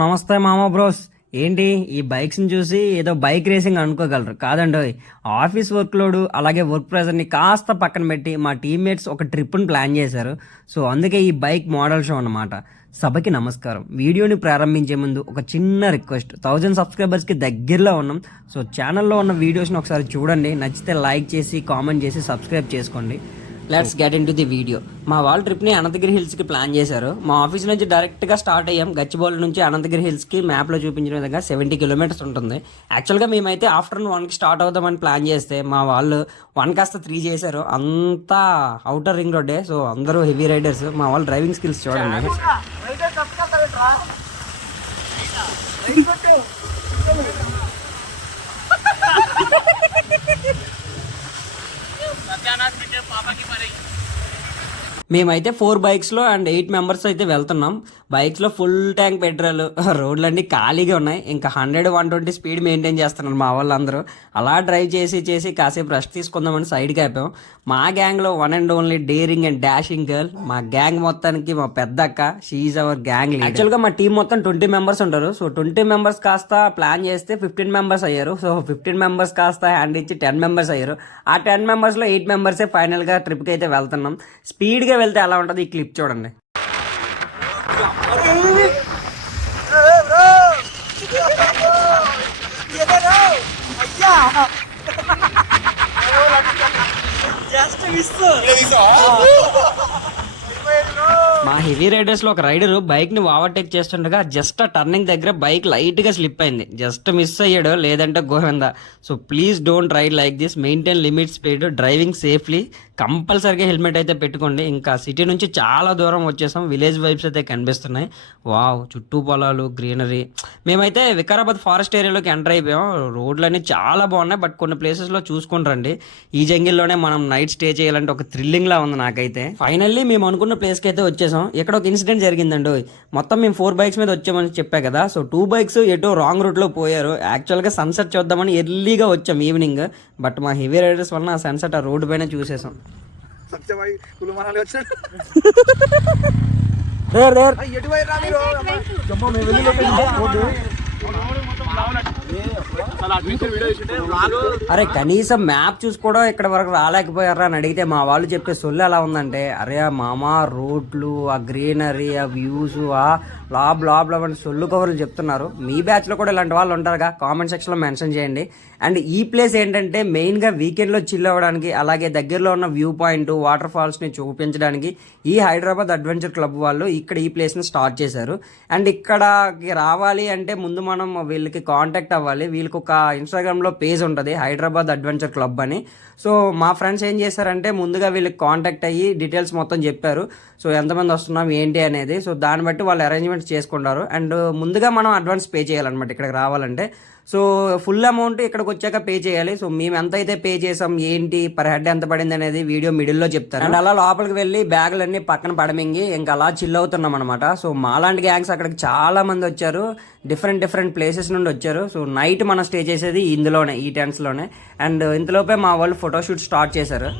నమస్తే మామ బ్రోస్. ఏంటి ఈ బైక్స్ని చూసి ఏదో బైక్ రేసింగ్ అనుకోగలరు కాదండి. ఆఫీస్ వర్క్ లోడ్ అలాగే వర్క్ ప్రెజర్ని కాస్త పక్కన పెట్టి మా టీమ్మేట్స్ ఒక ట్రిప్ని ప్లాన్ చేశారు. సో అందుకే ఈ బైక్ మోడల్ షో అన్నమాట. సభకి నమస్కారం. వీడియోని ప్రారంభించే ముందు ఒక చిన్న రిక్వెస్ట్, 1000 సబ్స్క్రైబర్స్కి దగ్గరలో ఉన్నాం. సో ఛానల్లో ఉన్న వీడియోస్ని ఒకసారి చూడండి, నచ్చితే లైక్ చేసి కామెంట్ చేసి సబ్స్క్రైబ్ చేసుకోండి. Let's get in to the video. మా వాళ్ళు ట్రిప్ని అనంతగిరి హిల్స్కి ప్లాన్ చేశారు. మా ఆఫీస్ నుంచి డైరెక్ట్గా స్టార్ట్ అయ్యాం. గచ్చిబౌలి నుంచి అనంతగిరి హిల్స్కి మ్యాప్లో చూపించిన విధంగా 70 కిలోమీటర్స్ ఉంటుంది. యాక్చువల్గా మేమైతే ఆఫ్టర్నూన్ 1కి స్టార్ట్ అవుదామని ప్లాన్ చేస్తే మా వాళ్ళు 1 కాస్త 3 చేశారు. అంతా అవుటర్ రింగ్ రోడ్డే. సో అందరూ హెవీ రైడర్స్. మా వాళ్ళు డ్రైవింగ్ స్కిల్స్ చూడండి. మేమైతే 4 బైక్స్లో అండ్ 8 మెంబర్స్ అయితే వెళ్తున్నాం. బైక్స్లో ఫుల్ ట్యాంక్ పెట్రోల్, రోడ్లన్నీ ఖాళీగా ఉన్నాయి. ఇంకా 100-120 స్పీడ్ మెయింటైన్ చేస్తున్నారు మా వాళ్ళందరూ. అలా డ్రైవ్ చేసి కాసేపు రెస్ట్ తీసుకుందామని సైడ్కి అయిపోయాం. మా గ్యాంగ్లో one and only daring and dashing girl, మా గ్యాంగ్ మొత్తానికి మా పెద్ద అక్క, షీఈ్ అవర్ గ్యాంగ్ లీడర్. యాక్చువల్గా మా టీం మొత్తం 20 మెంబర్స్ ఉంటారు. సో 20 మెంబర్స్ కాస్త ప్లాన్ చేస్తే 15 మెంబర్స్ అయ్యారు. సో 15 మెంబర్స్ కాస్త హ్యాండ్ ఇచ్చి 10 మెంబర్స్ అయ్యారు. ఆ 10 మెంబర్స్లో 8 మెంబర్సే ఫైనల్గా ట్రిప్కి అయితే వెళ్తున్నాం. స్పీడ్గా వెళ్తే ఎలా ఉంటుంది ఈ క్లిప్ చూడండి. మా హెవీ రైడర్స్ లో ఒక రైడర్ బైక్ ని ఓవర్టేక్ చేస్తుండగా జస్ట్ ఆ టర్నింగ్ దగ్గర బైక్ లైట్ గా స్లిప్ అయింది. జస్ట్ మిస్ అయ్యాడు, లేదంటే Govinda. So please don't ride like this. Maintain limit speed, driving safely. కంపల్సరీగా హెల్మెట్ అయితే పెట్టుకోండి. ఇంకా సిటీ నుంచి చాలా దూరం వచ్చేసాం. విలేజ్ వైబ్స్ అయితే కనిపిస్తున్నాయి. వావ్, చుట్టూ పొలాలు, గ్రీనరీ. మేమైతే వికారాబాద్ ఫారెస్ట్ ఏరియాలోకి ఎంటర్ అయిపోయాం. రోడ్లన్నీ చాలా బాగున్నాయి. బట్ కొన్ని ప్లేసెస్లో చూసుకుని రండి. ఈ జంగిల్లోనే మనం నైట్ స్టే చేయాలంటే ఒక థ్రిల్లింగ్ లా ఉంది నాకైతే. ఫైనల్లీ మేము అనుకున్న ప్లేస్కి అయితే వచ్చేసాం. ఇక్కడ ఒక ఇన్సిడెంట్ జరిగిందండి. మొత్తం మేము 4 బైక్స్ మీద వచ్చామని చెప్పా కదా. సో 2 బైక్స్ ఎటో రాంగ్ రూట్లో పోయారు. యాక్చువల్గా సన్సెట్ చూద్దామని ఎర్లీగా వచ్చాం ఈవినింగ్. బట్ మా హెవీ రైడర్స్ వలన ఆ సన్సెట్ ఆ రోడ్డు పైన చూసేసాం. అరే కనీసం మ్యాప్ చూసుకోవడం ఇక్కడ వరకు రాలేకపోయారా అని అడిగితే మా వాళ్ళు చెప్పే సొల్లు ఎలా ఉందంటే, అరే మామ రోడ్లు, ఆ గ్రీనరీ, ఆ వ్యూస్, ఆ బ్లాబ్ అని సొల్లు కవర్లు చెప్తున్నారు. మీ బ్యాచ్లో కూడా ఇలాంటి వాళ్ళు ఉంటారుగా, కామెంట్ సెక్షన్లో మెన్షన్ చేయండి. అండ్ ఈ ప్లేస్ ఏంటంటే మెయిన్గా వీకెండ్లో చిల్ అవ్వడానికి, అలాగే దగ్గరలో ఉన్న వ్యూ పాయింట్, వాటర్ ఫాల్స్ని చూపించడానికి ఈ హైదరాబాద్ అడ్వెంచర్ క్లబ్ వాళ్ళు ఇక్కడ ఈ ప్లేస్ని స్టార్ట్ చేశారు. అండ్ ఇక్కడకి రావాలి అంటే ముందు మనం వీళ్ళకి కాంటాక్ట్ అవ్వాలి. వీళ్ళకి ఒక ఇన్స్టాగ్రామ్లో పేజ్ ఉంటుంది, హైదరాబాద్ అడ్వెంచర్ క్లబ్ అని. సో మా ఫ్రెండ్స్ ఏం చేశారంటే ముందుగా వీళ్ళకి కాంటాక్ట్ అయ్యి డీటెయిల్స్ మొత్తం చెప్పారు. సో ఎంతమంది వస్తున్నాం ఏంటి అనేది. సో దాన్ని బట్టి వాళ్ళు అరేంజ్మెంట్స్ చేసుకుంటారు. అండ్ ముందుగా మనం అడ్వాన్స్ పే చేయాలన్నమాట ఇక్కడికి రావాలంటే. సో ఫుల్ అమౌంట్ ఇక్కడికి వచ్చాక పే చేయాలి. సో మేము ఎంత అయితే పే చేసాం, ఏంటి పర్ హెడ్ ఎంత పడింది అనేది వీడియో మిడిల్లో చెప్తారు. అండ్ అలా లోపలికి వెళ్ళి బ్యాగులన్నీ పక్కన పడమింగి ఇంకా అలా చిల్ అవుతున్నాం అనమాట. సో మాలాంటి గ్యాంగ్స్ అక్కడికి చాలా మంది వచ్చారు. డిఫరెంట్ ప్లేసెస్ నుండి వచ్చారు. సో నైట్ మనం స్టే చేసేది ఇందులోనే, ఈ టెంట్స్లోనే. అండ్ ఇంతలోపే మా వాళ్ళు ఫోటోషూట్ స్టార్ట్ చేశారు.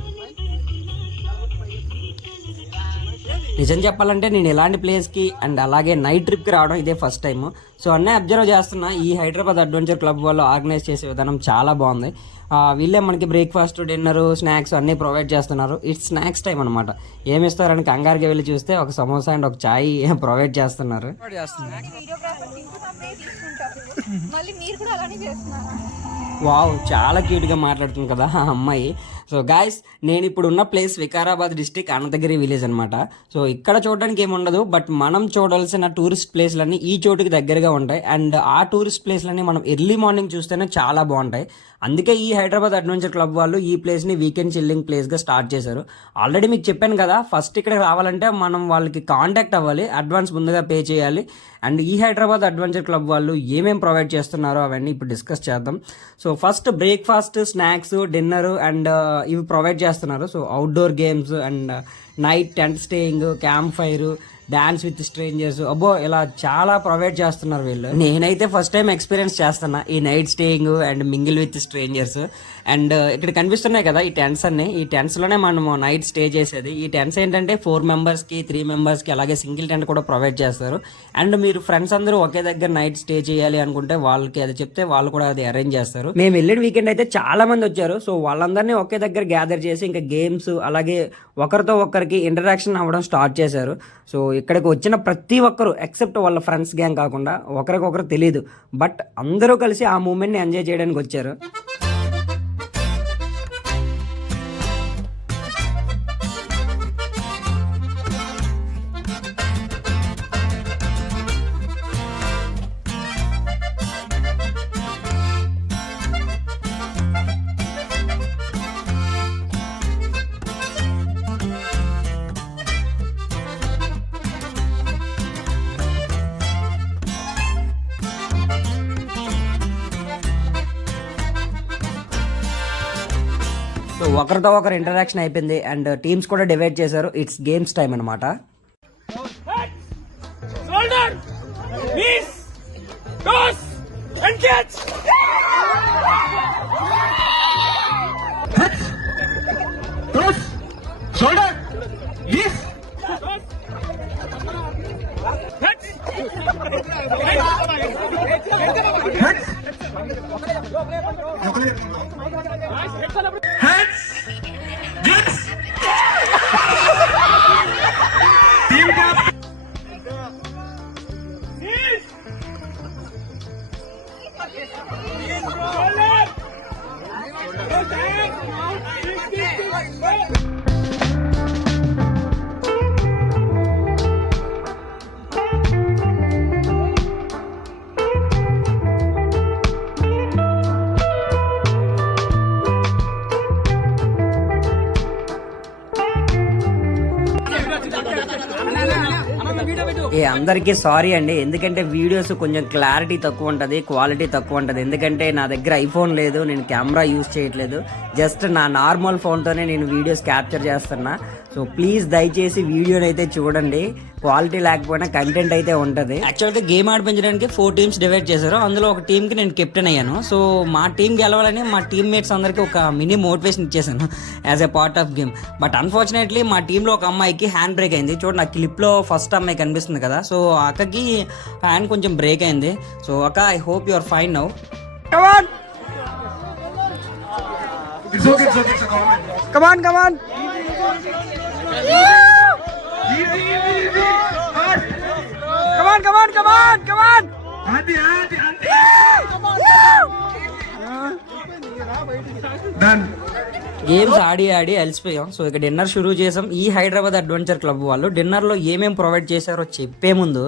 నిజం చెప్పాలంటే నేను ఇలాంటి ప్లేస్కి అండ్ అలాగే నైట్ ట్రిప్కి రావడం ఇదే ఫస్ట్ టైం. సో అన్నీ అబ్జర్వ్ చేస్తున్నా. ఈ హైదరాబాద్ అడ్వెంచర్ క్లబ్ వాళ్ళు ఆర్గనైజ్ చేసే విధానం చాలా బాగుంది. వీళ్ళే మనకి బ్రేక్ఫాస్ట్, డిన్నర్, స్నాక్స్ అన్నీ ప్రొవైడ్ చేస్తున్నారు. ఇట్స్ స్నాక్స్ టైం అనమాట. ఏమి ఇస్తారని కంగారుకి వెళ్ళి చూస్తే ఒక సమోసా అండ్ ఒక చాయ్ ప్రొవైడ్ చేస్తున్నారు. వావ్, చాలా క్యూట్గా మాట్లాడుతుంది కదా ఆ అమ్మాయి. సో గాయస్, నేను ఇప్పుడు ఉన్న place Vikarabad district Anantagiri village అనమాట. సో ఇక్కడ చూడడానికి ఏముండదు, బట్ మనం చూడాల్సిన టూరిస్ట్ ప్లేస్లన్నీ ఈ చోటుకి దగ్గరగా ఉంటాయి. అండ్ ఆ టూరిస్ట్ ప్లేస్లన్నీ మనం ఎర్లీ మార్నింగ్ చూస్తేనే చాలా బాగుంటాయి. అందుకే ఈ హైదరాబాద్ అడ్వెంచర్ క్లబ్ వాళ్ళు ఈ ప్లేస్ని వీకెండ్ చిల్లింగ్ ప్లేస్గా స్టార్ట్ చేశారు. ఆల్రెడీ మీకు చెప్పాను కదా, ఫస్ట్ ఇక్కడికి రావాలంటే మనం వాళ్ళకి కాంటాక్ట్ అవ్వాలి, అడ్వాన్స్ ముందుగా పే చేయాలి. అండ్ ఈ హైదరాబాద్ అడ్వెంచర్ క్లబ్ వాళ్ళు ఏమేమి ప్రొవైడ్ చేస్తున్నారో అవన్నీ ఇప్పుడు డిస్కస్ చేద్దాం. So first breakfast, snacks, dinner and ఇవి ప్రొవైడ్ చేస్తున్నారు. So outdoor games and night tent staying, camp fire, dance with strangers, అబ్బో ఇలా చాలా ప్రొవైడ్ చేస్తున్నారు వీళ్ళు. నేనైతే ఫస్ట్ టైం ఎక్స్పీరియన్స్ చేస్తున్నా ఈ night staying and mingle with strangers. And ఇక్కడ కనిపిస్తున్నాయి కదా ఈ టెంట్స్ అన్ని, ఈ టెంట్స్ లోనే మనము నైట్ స్టే చేసేది. ఈ టెంట్స్ ఏంటంటే 4 మెంబర్స్కి 3 మెంబర్స్కి అలాగే సింగిల్ టెంట్ కూడా ప్రొవైడ్ చేస్తారు. అండ్ మీరు ఫ్రెండ్స్ అందరూ ఒకే దగ్గర నైట్ స్టే చేయాలి అనుకుంటే వాళ్ళకి అది చెప్తే వాళ్ళు కూడా అది అరేంజ్ చేస్తారు. మేము వెళ్ళిన వీకెండ్ అయితే చాలా మంది వచ్చారు. సో వాళ్ళందరినీ ఒకే దగ్గర గ్యాదర్ చేసి ఇంకా గేమ్స్ అలాగే ఒకరితో ఒకరికి ఇంటరాక్షన్ అవ్వడం స్టార్ట్ చేశారు. సో ఇక్కడికి వచ్చిన ప్రతి ఒక్కరు ఎక్సెప్ట్ వాళ్ళ ఫ్రెండ్స్ గ్యాంగ్ కాకుండా ఒకరికొకరు తెలియదు, బట్ అందరూ కలిసి ఆ మూమెంట్ని ఎంజాయ్ చేయడానికి వచ్చారు. సో ఒకరితో ఒకరు ఇంటరాక్షన్ అయిపోయింది అండ్ టీమ్స్ కూడా డివైడ్ చేశారు. ఇట్స్ గేమ్స్ టైం అనమాట. అందరికీ సారీ అండి, ఎందుకంటే వీడియోస్ కొంచెం క్లారిటీ తక్కువ ఉంటుంది, క్వాలిటీ తక్కువ ఉంటుంది. ఎందుకంటే నా దగ్గర ఐఫోన్ లేదు, నేను కెమెరా యూజ్ చేయట్లేదు, జస్ట్ నా నార్మల్ ఫోన్తోనే నేను వీడియోస్ క్యాప్చర్ చేస్తున్నా. సో ప్లీజ్ దయచేసి వీడియోని అయితే చూడండి, క్వాలిటీ లేకపోయినా కంటెంట్ అయితే ఉంటుంది. యాక్చువల్గా గేమ్ ఆడిపించడానికి 4 టీమ్స్ డివైడ్ చేశారు. అందులో ఒక టీంకి నేను కెప్టెన్ అయ్యాను. సో మా టీం గెలవాలని మా టీమ్మేట్స్ అందరికీ ఒక మినీ మోటివేషన్ ఇచ్చేసాను as a part of game. But unfortunately మా టీంలో ఒక అమ్మాయికి హ్యాండ్ బ్రేక్ అయింది. చూడండి, ఆ క్లిప్లో ఫస్ట్ అమ్మాయి కనిపిస్తుంది కదా, సో ఆ అక్కకి హ్యాండ్ కొంచెం బ్రేక్ అయింది. సో అక్క, I hope you are fine now. Come on. Come on. Games ఆడి అలసిపోయాం. సో ఇక డిన్నర్ షురూ చేసాం. ఈ హైదరాబాద్ అడ్వెంచర్ క్లబ్ వాళ్ళు డిన్నర్లో ఏమేమి ప్రొవైడ్ చేశారో చెప్పే ముందు,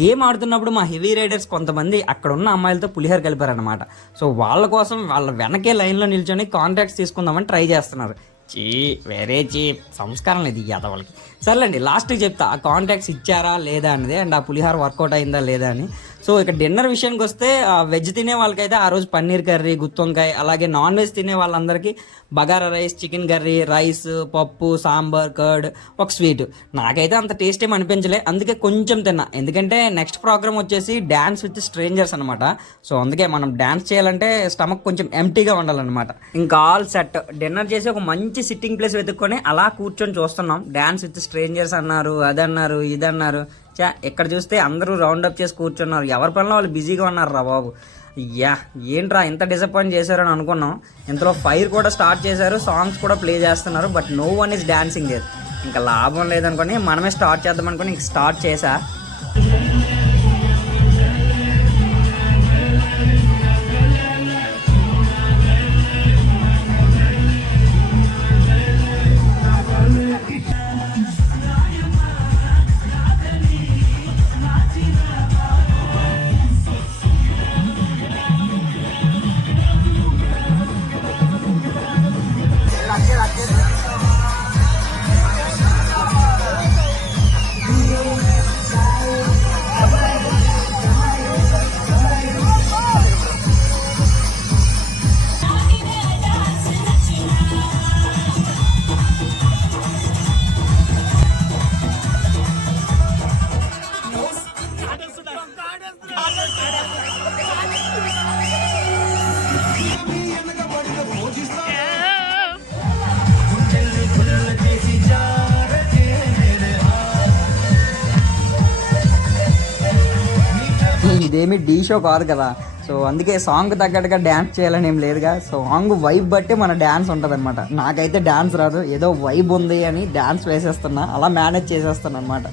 గేమ్ ఆడుతున్నప్పుడు మా హెవీ రైడర్స్ కొంతమంది అక్కడ ఉన్న అమ్మాయిలతో పులిహోర కలిపారనమాట. సో వాళ్ళ కోసం వాళ్ళ వెనకే లైన్లో నిల్చొని కాంటాక్ట్స్ తీసుకుందామని ట్రై చేస్తున్నారు. వేరే సంస్కారం లేదు ఈ వాళ్ళకి. సర్లేండి, లాస్ట్కి చెప్తా ఆ కాంటాక్ట్స్ ఇచ్చారా లేదా అనేది, అండ్ ఆ పులిహోర వర్కౌట్ అయిందా లేదా అని. సో ఇక డిన్నర్ విషయానికి వస్తే వెజ్ తినే వాళ్ళకైతే ఆ రోజు పన్నీర్ కర్రీ, గుత్తొంకాయ, అలాగే నాన్ వెజ్ తినే వాళ్ళందరికీ bagara rice, chicken curry, rice, పప్పు, సాంబార్, కర్డ్, ఒక స్వీట్. నాకైతే అంత టేస్ట్ ఏం అనిపించలే, అందుకే కొంచెం తిన్నా. ఎందుకంటే నెక్స్ట్ ప్రోగ్రామ్ వచ్చేసి డాన్స్ విత్ స్ట్రేంజర్స్ అనమాట. సో అందుకే మనం డాన్స్ చేయాలంటే స్టమక్ కొంచెం ఎంటీగా ఉండాలన్నమాట. ఇంకా ఆల్ సెట్. డిన్నర్ చేసి ఒక మంచి సిట్టింగ్ ప్లేస్ వెతుక్కొని అలా కూర్చొని చూస్తున్నాం. డాన్స్ విత్ స్ట్రేంజర్స్ అన్నారు, అదన్నారు, ఇదన్నారు. ఇక్కడ చూస్తే అందరూ రౌండప్ చేసి కూర్చున్నారు. ఎవరి పనిలో వాళ్ళు బిజీగా ఉన్నారు రా బాబు. ఏంట్రా ఇంత డిసప్పాయింట్ చేశారని అనుకున్నాం. ఇంతలో ఫైర్ కూడా స్టార్ట్ చేశారు, సాంగ్స్ కూడా ప్లే చేస్తున్నారు, but no one is dancing లేదు. ఇంకా లాభం లేదనుకొని మనమే స్టార్ట్ చేద్దాం అనుకుని ఇంక స్టార్ట్ చేశా. ఇదేమి డీ షో కాదు కదా, సో అందుకే సాంగ్ తగ్గట్టుగా డ్యాన్స్ చేయాలని ఏం లేదుగా. సాంగ్ వైబ్ బట్టి మన డ్యాన్స్ ఉంటుంది అనమాట. నాకైతే డ్యాన్స్ రాదు, ఏదో వైబ్ ఉంది అని డ్యాన్స్ వేసేస్తున్నా, అలా మేనేజ్ చేసేస్తాను అనమాట.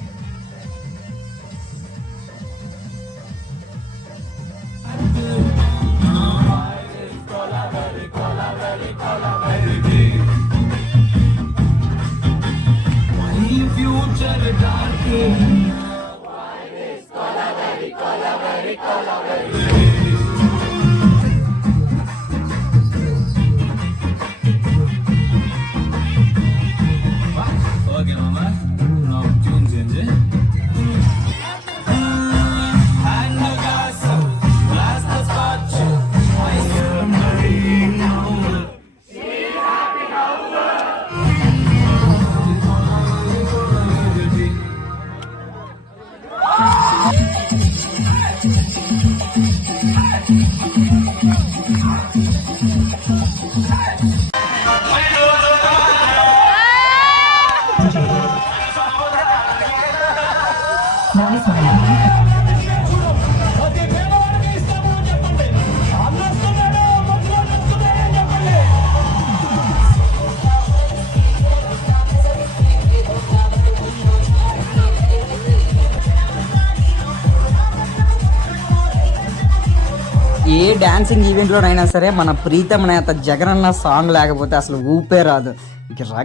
ఏ డాన్సింగ్ ఈవెంట్లోనైనా సరే మన ప్రీతం నేత జగనన్న సాంగ్ లేకపోతే అసలు ఊపే రాదు.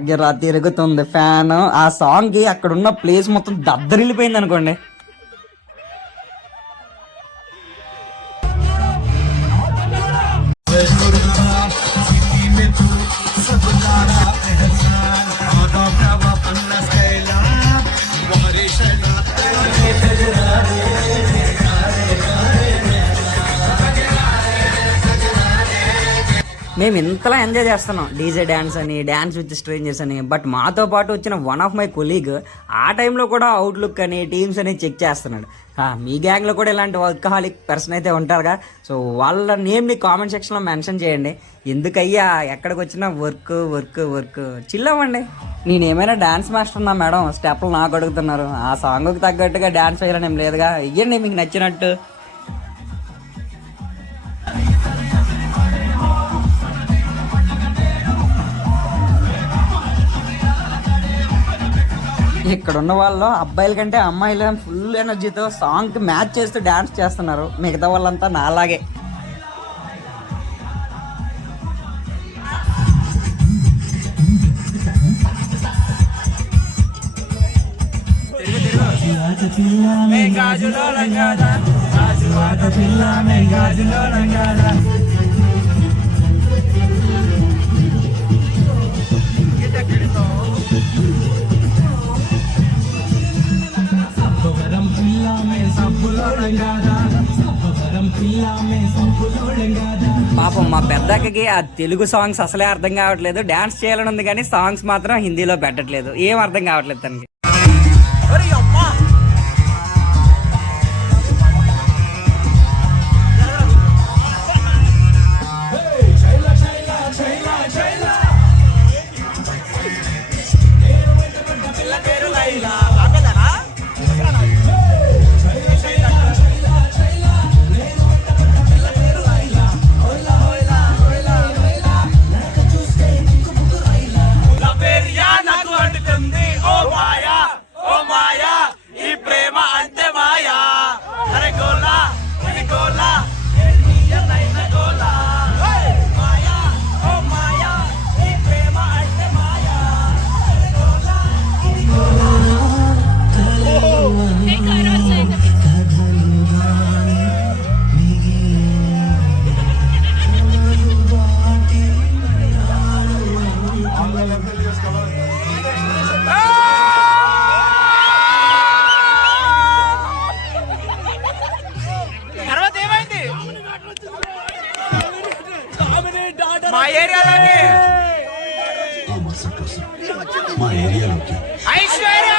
గిర్రా తిరుగుతుంది ఫ్యాన్, ఆ సాంగ్కి అక్కడున్న ప్లేస్ మొత్తం దద్దరిల్లిపోయింది అనుకోండి. మేము ఇంతలా ఎంజాయ్ చేస్తున్నాం డీజే డ్యాన్స్ అని, డ్యాన్స్ విత్ స్ట్రేంజర్స్ అని. బట్ మాతో పాటు వచ్చిన వన్ ఆఫ్ మై కొలీగ్ ఆ టైంలో కూడా అవుట్లుక్ అని టీమ్స్ అని చెక్ చేస్తున్నాడు. మీ గ్యాంగ్లో కూడా ఇలాంటి వర్కహాలిక్ పర్సన్ అయితే ఉంటారుగా, సో వాళ్ళ నేమ్ని కామెంట్ సెక్షన్లో మెన్షన్ చేయండి. ఎందుకయ్యా ఎక్కడికి వచ్చినా వర్క్ వర్క్ వర్క్, చిల్లవ్వండి. నేనేమైనా డ్యాన్స్ మాస్టర్ నా మేడం, స్టెప్లు నాకు అడుగుతున్నారు. ఆ సాంగ్కి తగ్గట్టుగా డ్యాన్స్ వేయాలని ఏం లేదుగా, ఇయ్యండి మీకు నచ్చినట్టు. ఇక్కడ ఉన్న వాళ్ళు అబ్బాయిల కంటే అమ్మాయిలు ఫుల్ ఎనర్జీతో సాంగ్కి మ్యాచ్ చేస్తూ డ్యాన్స్ చేస్తున్నారు. మిగతా వాళ్ళంతా నాలాగే. పాపం మా పెద్దక్కకి ఆ తెలుగు సాంగ్స్ అసలే అర్థం కావట్లేదు. డాన్స్ చేయాలని ఉంది కానీ సాంగ్స్ మాత్రం హిందీలో పెట్టట్లేదు. ఏం అర్థం కావట్లేదు తనకి. మా ఏరియాలోనే మా ఏరియాలోకి ఐశ్వర్య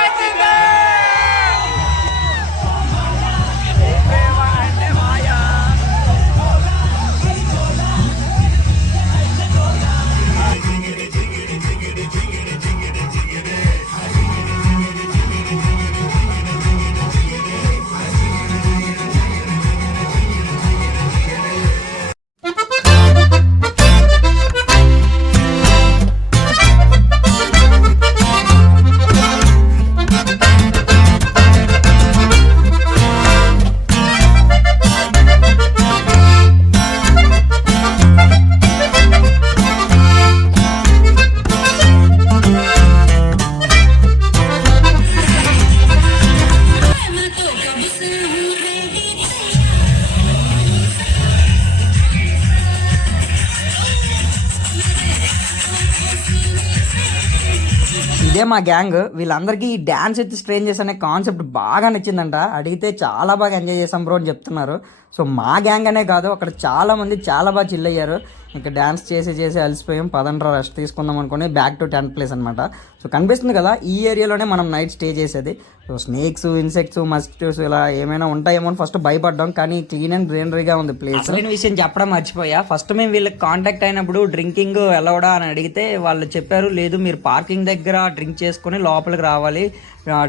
ఇదే మా గ్యాంగ్. వీళ్ళందరికీ ఈ డ్యాన్స్ విత్ స్ట్రేంజర్స్ అనే కాన్సెప్ట్ బాగా నచ్చిందంట. అడిగితే చాలా బాగా ఎంజాయ్ చేసాం బ్రో అని చెప్తున్నారు. సో మా గ్యాంగ్ అనే కాదు, అక్కడ చాలా మంది చాలా బాగా చిల్ అయ్యారు. ఇంకా డ్యాన్స్ చేసి అలసిపోయాం, పదండ్రా రెస్ట్ తీసుకుందాం అనుకుని బ్యాక్ టు 10th ప్లేస్ అనమాట. సో కనిపిస్తుంది కదా, ఈ ఏరియాలోనే మనం నైట్ స్టే చేసేది. సో స్నేక్స్, ఇన్సెక్ట్స్, మస్కిటోస్ ఇలా ఏమైనా ఉంటాయేమో అని ఫస్ట్ భయపడ్డాం, కానీ క్లీన్ అండ్ గ్రీనరీగా ఉంది ప్లేస్. అసలు విషయం చెప్పడం మర్చిపోయా. ఫస్ట్ మేము వీళ్ళకి కాంటాక్ట్ అయినప్పుడు డ్రింకింగ్ ఎలవడా అని అడిగితే వాళ్ళు చెప్పారు, లేదు మీరు పార్కింగ్ దగ్గర డ్రింక్ చేసుకుని లోపలికి రావాలి,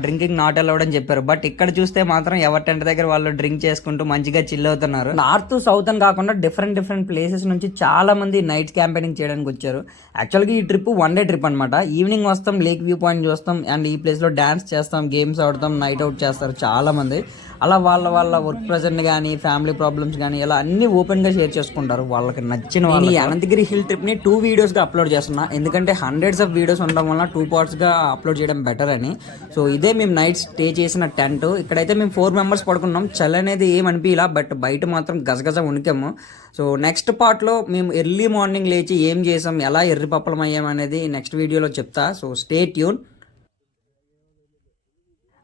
డ్రింకింగ్ నాట్ అలౌడ్ అని చెప్పారు. బట్ ఇక్కడ చూస్తే మాత్రం ఎవరి టెంట్ దగ్గర వాళ్ళు డ్రింక్ చేసుకుంటూ మంచిగా చిల్ అవుతున్నారు. నార్త్ సౌత్ అని కాకుండా డిఫరెంట్ ప్లేసెస్ నుంచి చాలా మంది నైట్ క్యాంపెయినింగ్ చేయడానికి వచ్చారు. యాక్చువల్గా ఈ ట్రిప్ 1 డే ట్రిప్ అనమాట. ఈవినింగ్ వస్తాం, లేక్ వ్యూ పాయింట్ చూస్తాం, అండ్ ఈ ప్లేస్లో డ్యాన్స్ చేస్తాం, గేమ్స్ ఆడతాం, నైట్ అవుట్ చేస్తారు చాలా మంది. అలా వాళ్ళ వర్క్ ప్రెజెంట్ కానీ ఫ్యామిలీ ప్రాబ్లమ్స్ కానీ ఇలా అన్ని ఓపెన్గా షేర్ చేసుకుంటారు వాళ్ళకి నచ్చిన వాళ్ళు. ఈ అనంతగిరి హిల్ ట్రిప్ని 2 వీడియోస్గా అప్లోడ్ చేస్తున్నా, ఎందుకంటే హండ్రెడ్స్ ఆఫ్ వీడియోస్ ఉండడం వల్ల 2 పార్ట్స్గా అప్లోడ్ చేయడం బెటర్ అని. సో ఇదే మేము నైట్ స్టే చేసిన టెంట్. ఇక్కడైతే మేము 4 మెంబర్స్ పడుకున్నాం. చలి అనేది ఏమనిపించలా, బట్ బయట మాత్రం గజగజ ఉనికాము. సో నెక్స్ట్ పార్ట్లో మేము ఎర్లీ మార్నింగ్ లేచి ఏం చేసాం, ఎలా ఎర్రి పప్పలం అయ్యాం అనేది నెక్స్ట్ వీడియోలో చెప్తా. So stay tune.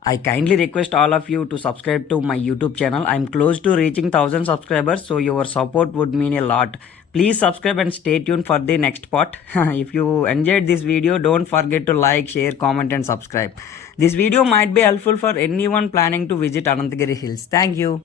I kindly request all of you to subscribe to my YouTube channel. I'm close to reaching 1000 subscribers, so your support would mean a lot. Please subscribe and stay tuned for the next part. If you enjoyed this video, don't forget to like, share, comment and subscribe. This video might be helpful for anyone planning to visit Anantagiri Hills. Thank you.